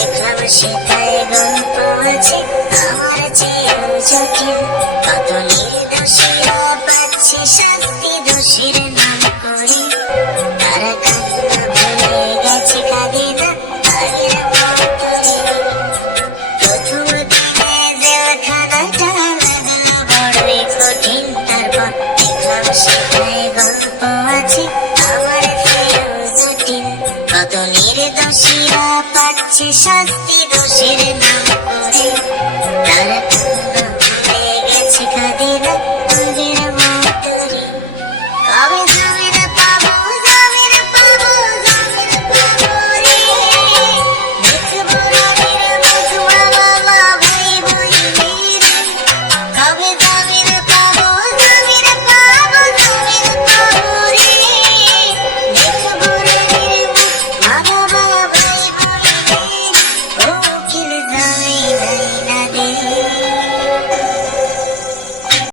দেখলাম সেটাই গল্প আছে আমার চেয়েও জটিল। কত নির্দোষীরা পাচ্ছে শাস্তি দোষীর নাম করে। তারা কান্না ভুলে গেছে কাঁদে না আগের মতরে। প্রথম দিনে জেলখানাটা লাগলো বড়ই কঠিন, তারপর দেখলাম সেটাই গল্প আছে আমার চেয়েও জটিল। কত নির্দোষীরা পাচ্ছে শাস্তি দোষীর